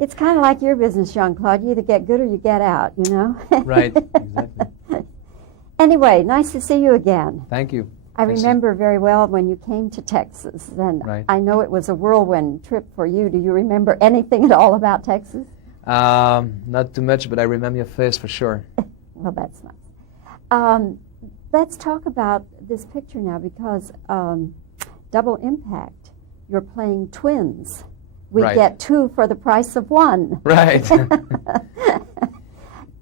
It's kind of like your business, Jean-Claude. You either get good or you get out, you know? Right, exactly. Anyway, nice to see you again. Thank you. I remember very well when you came to Texas. And right. I know it was a whirlwind trip for you. Do you remember anything at all about Texas? Not too much, but I remember your face for sure. Well, that's nice. Let's talk about this picture now because Double Impact, you're playing twins. We right. get two for the price of one. Right.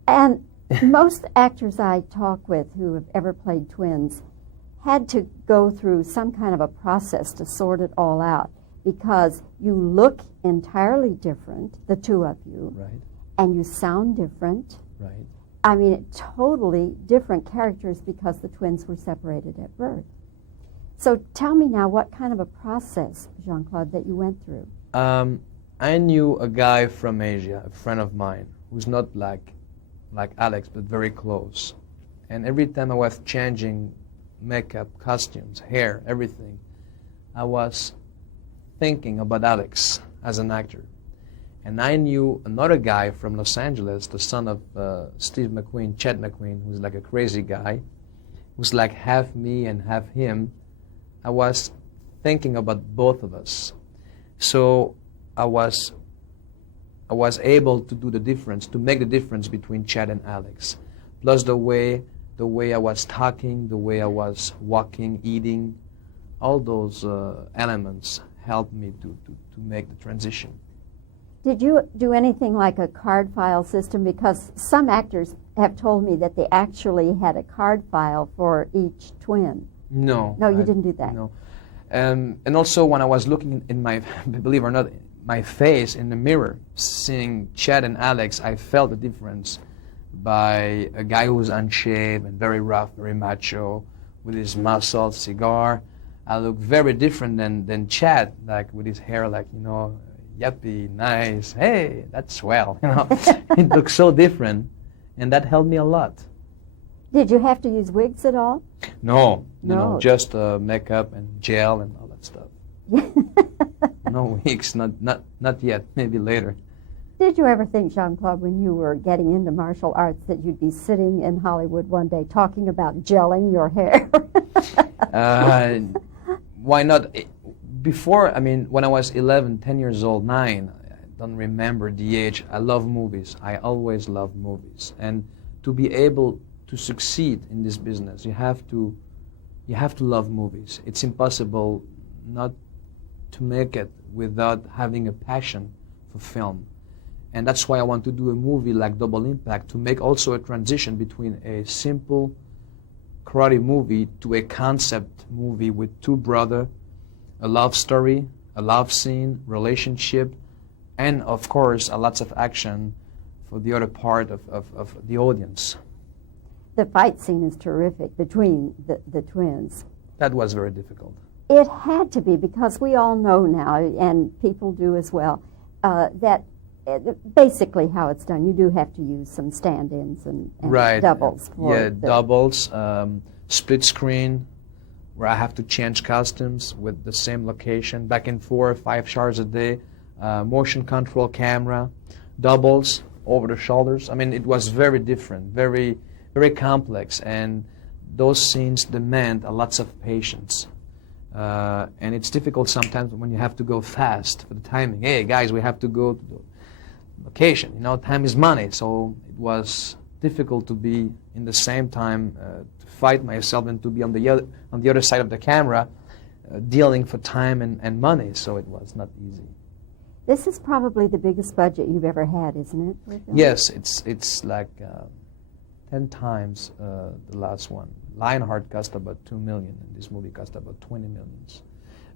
And most actors I talk with who have ever played twins had to go through some kind of a process to sort it all out because you look entirely different, the two of you, right. and you sound different. Right. I mean, totally different characters because the twins were separated at birth. So tell me now what kind of a process, Jean-Claude, that you went through. I knew a guy from Asia, a friend of mine, who's not like Alex, but very close. And every time I was changing makeup, costumes, hair, everything, I was thinking about Alex as an actor. And I knew another guy from Los Angeles, the son of Steve McQueen, Chet McQueen, who's like a crazy guy, who's like half me and half him. I was thinking about both of us. So I was able to do the difference, to make the difference between Chad and Alex. Plus the way I was talking, the way I was walking, eating, all those elements helped me to make the transition. Did you do anything like a card file system? Because some actors have told me that they actually had a card file for each twin. No. No, you didn't do that. No. And also when I was looking in my, believe it or not, my face in the mirror, seeing Chad and Alex, I felt the difference by a guy who was unshaved and very rough, very macho, with his muscle, cigar. I look very different than Chad, like with his hair, like, you know, yuppie, nice, hey, that's swell, you know. It looks so different, and that helped me a lot. Did you have to use wigs at all? No, No. Just makeup and gel and all that stuff. No wigs, not yet, maybe later. Did you ever think, Jean-Claude, when you were getting into martial arts, that you'd be sitting in Hollywood one day talking about gelling your hair? Why not? Before, I mean, when I was 11, 10 years old, 9, I don't remember the age, I love movies. I always loved movies. And to be able to succeed in this business, you have to love movies. It's impossible not to make it without having a passion for film. And that's why I want to do a movie like Double Impact, to make also a transition between a simple karate movie to a concept movie with two brothers, a love story, a love scene, relationship, and of course, lots of action for the other part of the audience. The fight scene is terrific between the twins. That was very difficult. It had to be, because we all know now, and people do as well, that basically how it's done, you do have to use some stand-ins and right. doubles. For doubles, split screen, where I have to change costumes with the same location, back and forth, 5 hours a day, motion control camera, doubles, over the shoulders. I mean, it was very different, very, very complex, and those scenes demand lots of patience. And it's difficult sometimes when you have to go fast for the timing. Hey, guys, we have to go to the location. You know, time is money, so it was difficult to be in the same time to fight myself and to be on the other side of the camera, dealing for time and money. So it was not easy. This is probably the biggest budget you've ever had, isn't it? Yes, it's like 10 times the last one. Lionheart cost about $2 million, and this movie cost about $20 million.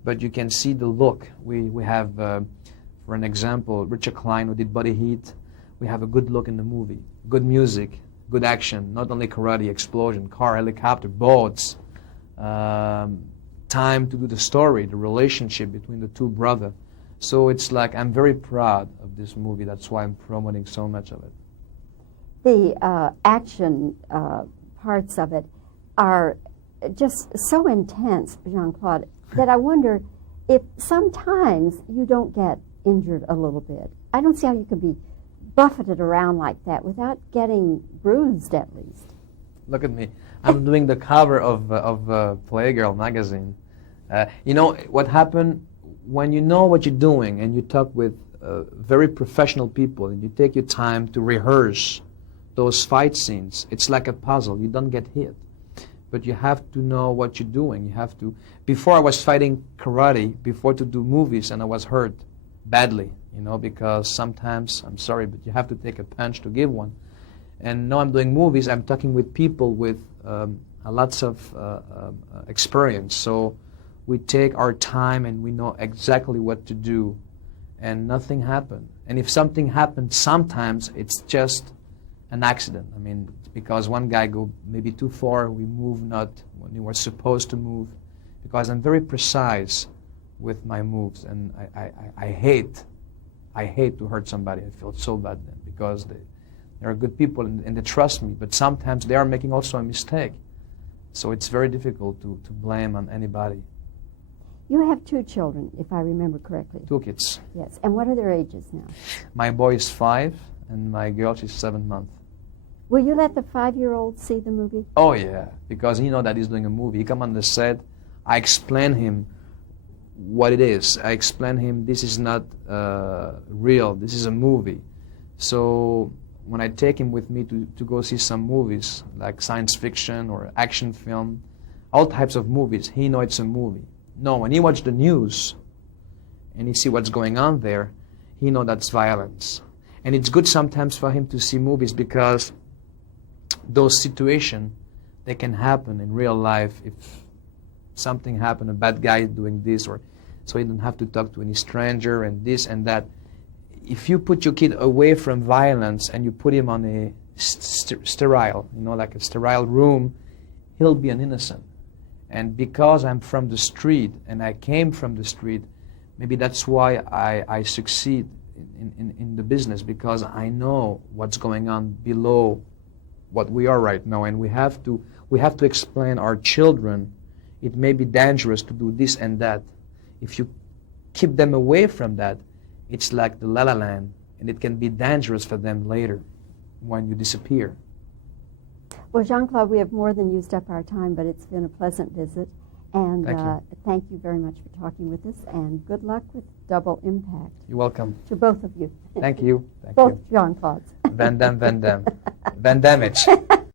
But you can see the look. We have, for an example, Richard Klein, who did Body Heat. We have a good look in the movie, good music, good action, not only karate, explosion, car, helicopter, boats, time to do the story, the relationship between the two brothers. So it's like, I'm very proud of this movie. That's why I'm promoting so much of it. The action parts of it are just so intense, Jean-Claude, that I wonder if sometimes you don't get injured a little bit. I don't see how you could be buffeted around like that without getting bruised at least. Look at me. I'm doing the cover of Playgirl magazine. You know what happened when you know what you're doing and you talk with very professional people and you take your time to rehearse those fight scenes. It's like a puzzle. You don't get hit, but you have to know what you're doing. You have to. Before I was fighting karate, before to do movies, and I was hurt badly, you know, because sometimes, I'm sorry, but you have to take a punch to give one. And now I'm doing movies, I'm talking with people with lots of experience. So we take our time and we know exactly what to do, and nothing happened. And if something happens, sometimes it's just an accident. I mean, because one guy go maybe too far, we move not when we were supposed to move, because I'm very precise with my moves, and I hate to hurt somebody. I feel so bad then, because they are good people and they trust me, but sometimes they are making also a mistake. So it's very difficult to blame on anybody. You have 2 children, if I remember correctly. 2 kids. Yes, and what are their ages now? My boy is 5 and my girl, she's 7 months. Will you let the 5-year-old see the movie? Oh yeah, because he know that he's doing a movie. He come on the set, I explain him what it is. I explain him this is not real, this is a movie. So when I take him with me to go see some movies, like science fiction or action film, all types of movies, he know it's a movie. No, when he watch the news and he see what's going on there, he know that's violence. And it's good sometimes for him to see movies, because those situations, they can happen in real life. If something happened, a bad guy doing this, or so he don't have to talk to any stranger and this and that. If you put your kid away from violence and you put him on a sterile, you know, like a sterile room, he'll be an innocent. And because I'm from the street and I came from the street, maybe that's why I succeed in the business, because I know what's going on below what we are right now, and we have to explain our children it may be dangerous to do this and that. If you keep them away from that, it's like the La La Land, and it can be dangerous for them later when you disappear. Well, Jean-Claude, we have more than used up our time, but it's been a pleasant visit. And thank you very much for talking with us, and good luck with Double Impact. You're welcome. To both of you. Thank you. Both Jean-Claudes. Van Damme. Van Damme. Van Dammage.